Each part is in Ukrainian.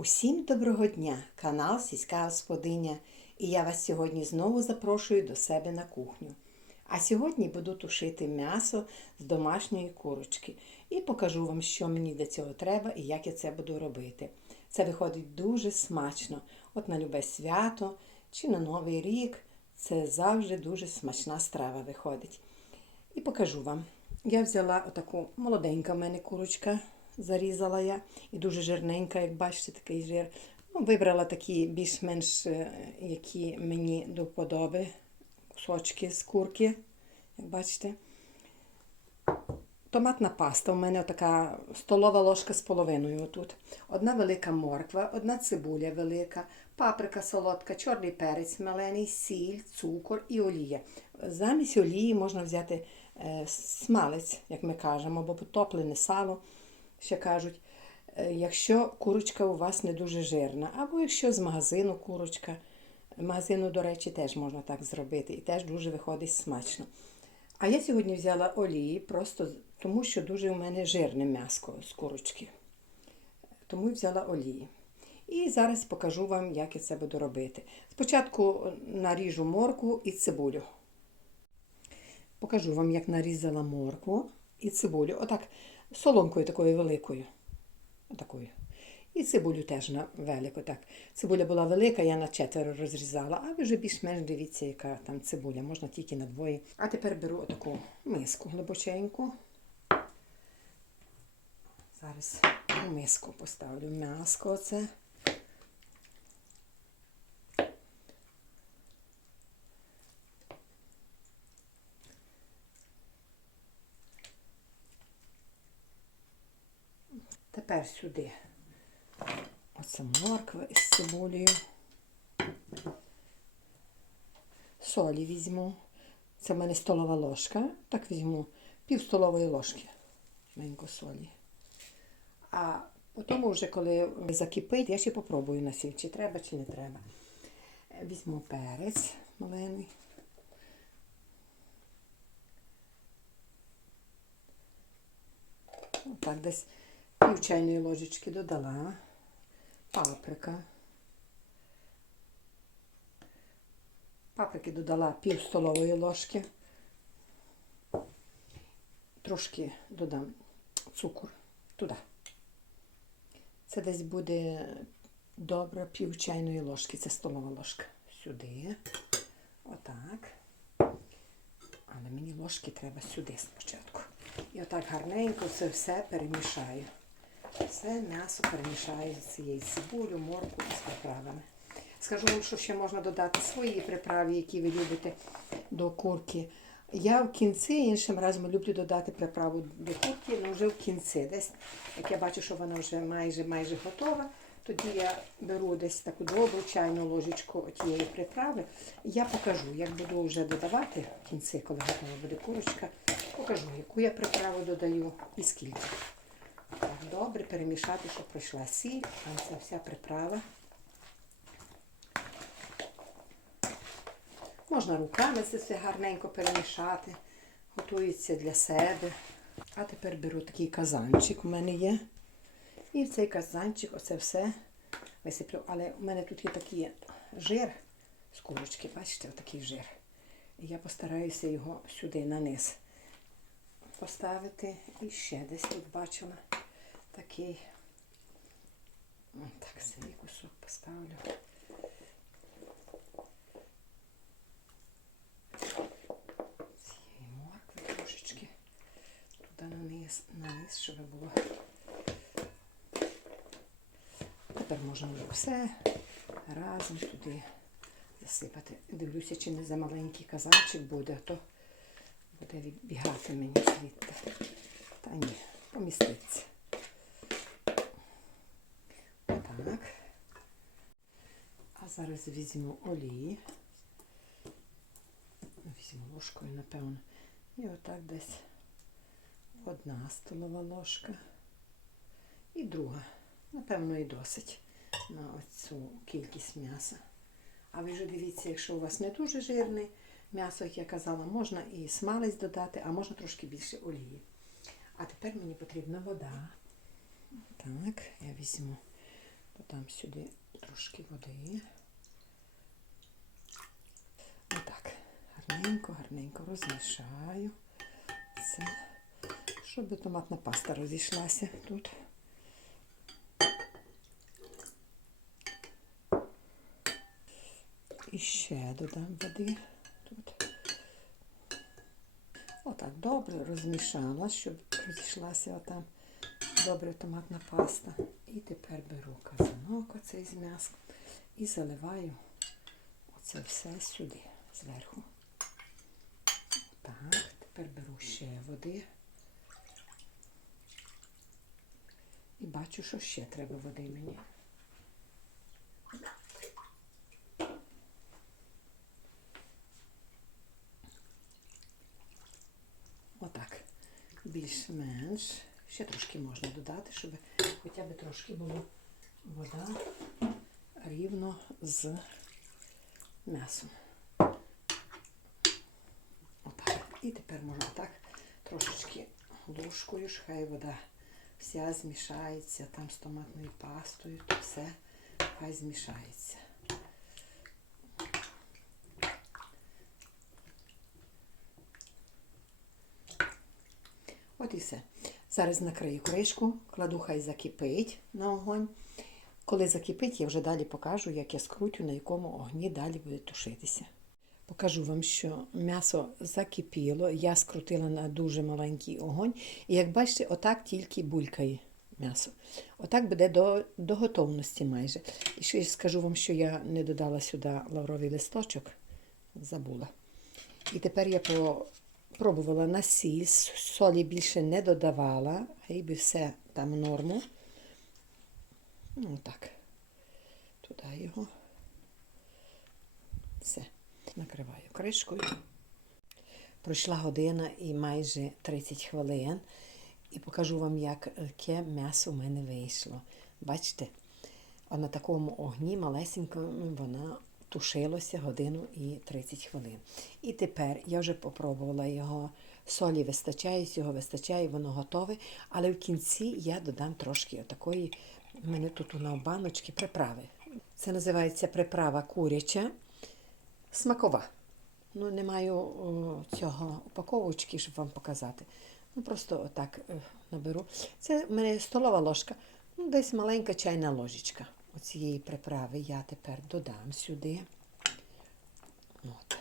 Усім доброго дня! Канал Сільська Господиня. І я вас сьогодні знову запрошую до себе на кухню. А сьогодні буду тушити м'ясо з домашньої курочки і покажу вам, що мені для цього треба і як я це буду робити. Це виходить дуже смачно. От на любе свято чи на Новий рік. Це завжди дуже смачна страва виходить. І покажу вам. Я взяла отаку молоденька в мене курочка, зарізала я, і дуже жирненька, як бачите, такий жир. Ну, вибрала такі більш-менш, е, які мені до вподоби, кусочки з курки, як бачите. Томатна паста. У мене така столова ложка з половиною тут. Одна велика морква, одна цибуля велика, паприка солодка, чорний перець мелений, сіль, цукор і олія. Замість олії можна взяти е, смалець, як ми кажемо, або потоплене сало, ще кажуть. Е, Якщо курочка у вас не дуже жирна, або якщо з магазину курочка. Магазину, до речі, теж можна так зробити, і теж дуже виходить смачно. А я сьогодні взяла олії, просто тому що дуже у мене жирне м'яско з курочки. Тому взяла олії. І зараз покажу вам, як я це буду робити. Спочатку наріжу моркву і цибулю. Покажу вам, як нарізала моркву і цибулю. Отак, соломкою такою великою. Отакою. І цибулю теж на велику. Так. Цибуля була велика, я на четверо розрізала, а ви вже більш-менш дивіться, яка там цибуля, можна тільки на двоє. А тепер беру отаку миску глибоченьку. Зараз у миску поставлю м'яско оце. Тепер сюди оце морква із цибулею. Солі візьму. Це в мене столова ложка. Так візьму пів столової ложки. Менько солі. А потім, вже коли закипить, я ще попробую на сіль, чи треба, чи не треба. Візьму перець малений. Так, десь пів чайної ложечки додала. Паприка. Паприки додала пів столової ложки. Трошки додам цукор туди. Це десь буде добре пів чайної ложки. Це столова ложка. Сюди. Отак. Але мені ложки треба сюди спочатку. І отак гарненько це все перемішаю. Все м'ясо перемішаю з цією цибулю, морку з приправами. Скажу вам, що ще можна додати свої приправи, які ви любите до курки. Я в кінці іншим разом люблю додати приправу до курки, але вже в кінці. Десь, як я бачу, що вона вже майже майже готова, тоді я беру десь таку добру чайну ложечку тієї приправи. Я покажу, як буду вже додавати в кінці, коли готова буде курочка, покажу, яку я приправу додаю і скільки. Добре перемішати, щоб пройшла сіль, там ця вся приправа. Можна руками це все гарненько перемішати. Готується для себе. А тепер беру такий казанчик у мене є. І в цей казанчик оце все висиплю. Але у мене тут є такий жир з курочки, бачите, отакий жир. І я постараюся його сюди на низ поставити. І ще десь тут бачила такий. Так, цей кусок поставлю. Цієї моркви трошечки туди наниз, наниз, щоб було. Тепер можна вже все разом туди засипати. Дивлюся, чи не за маленький казанчик буде, а то буде відбігати мені звідти. Та ні, поміститься. Отак. А зараз візьму олії. Візьму ложкою, напевно. І отак десь одна столова ложка. І друга. Напевно, і досить на оцю кількість м'яса. А ви вже дивіться, якщо у вас не дуже жирне м'ясо, як я казала, можна і смалець додати, а можна трошки більше олії. А тепер мені потрібна вода. Так, я візьму додам сюди трошки води. Отак. Гарненько, гарненько розмішаю це, щоб томатна паста розійшлася тут. І ще додам води тут. Отак добре розмішала, щоб розійшлася отам добре томатна паста. І тепер беру казанок оцей з м'яском і заливаю оце все сюди зверху. Так, тепер беру ще води. І бачу, що ще треба води мені. Отак. Більш-менш. Ще трошки можна додати, щоб хоча б трошки було вода рівно з м'ясом. Отак. І тепер можна так трошечки ложкою, ж хай вода вся змішається там з томатною пастою, то все хай змішається. От і все. Зараз накрию кришку, кладу, хай закипить на огонь. Коли закипить, я вже далі покажу, як я скрутю, на якому огні далі буде тушитися. Покажу вам, що м'ясо закипіло, я скрутила на дуже маленький огонь. І як бачите, отак тільки булькає м'ясо. Отак буде до, до готовності майже. І ще скажу вам, що я не додала сюди лавровий листочок, забула. І тепер я пробувала на сіль, солі більше не додавала, хай би все там норму. Ну так, туди його. Все. Накриваю кришкою. Пройшла година і майже 30 хвилин. І покажу вам, яке м'ясо в мене вийшло. Бачите, на такому огні малесенькому вона тушилося годину і 30 хвилин. І тепер я вже попробувала його. Солі вистачає, всього вистачає, воно готове. Але в кінці я додам трошки отакої, в мене тут на баночці приправи. Це називається приправа куряча, смакова. Ну, не маю о, цього упаковочки, щоб вам показати. Ну, просто отак е, наберу. Це в мене столова ложка, ну, десь маленька чайна ложечка. Оцієї приправи я тепер додам сюди. От.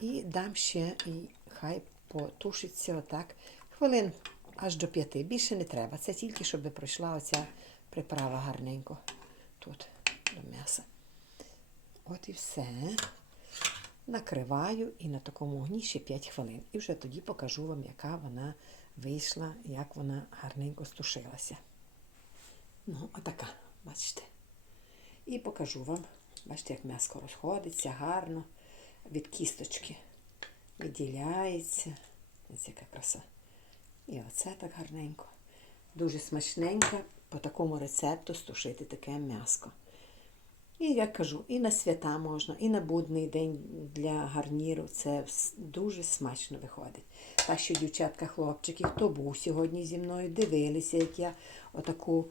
І дам ще, і хай потушиться отак. Хвилин аж до п'яти. Більше не треба. Це тільки, щоб пройшла оця приправа гарненько тут до м'яса. От і все. Накриваю і на такому огні ще 5 хвилин. І вже тоді покажу вам, яка вона вийшла, як вона гарненько стушилася. Ну, отака, бачите. І покажу вам, бачите, як м'ясо розходиться гарно від кісточки. Відділяється. Ось яка краса. І оце так гарненько. Дуже смачненько по такому рецепту стушити таке м'яско. І я кажу, і на свята можна, і на будний день для гарніру. Це дуже смачно виходить. Так що, дівчатка, хлопчики, хто був сьогодні зі мною, дивилися, як я отаку,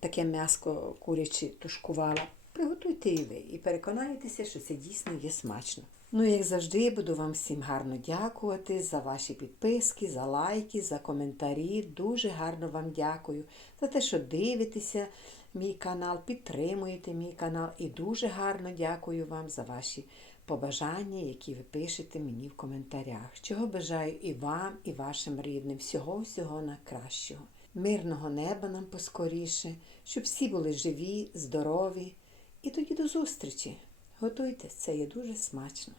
таке м'яско куряче тушкувала. Приготуйте і ви і переконаєтеся, що це дійсно є смачно. Ну, як завжди, буду вам всім гарно дякувати за ваші підписки, за лайки, за коментарі. Дуже гарно вам дякую за те, що дивитеся мій канал, підтримуєте мій канал. І дуже гарно дякую вам за ваші побажання, які ви пишете мені в коментарях. Чого бажаю і вам, і вашим рідним. Всього-всього найкращого. Мирного неба нам поскоріше, щоб всі були живі, здорові. І тоді до зустрічі! Готуйте, це є дуже смачно.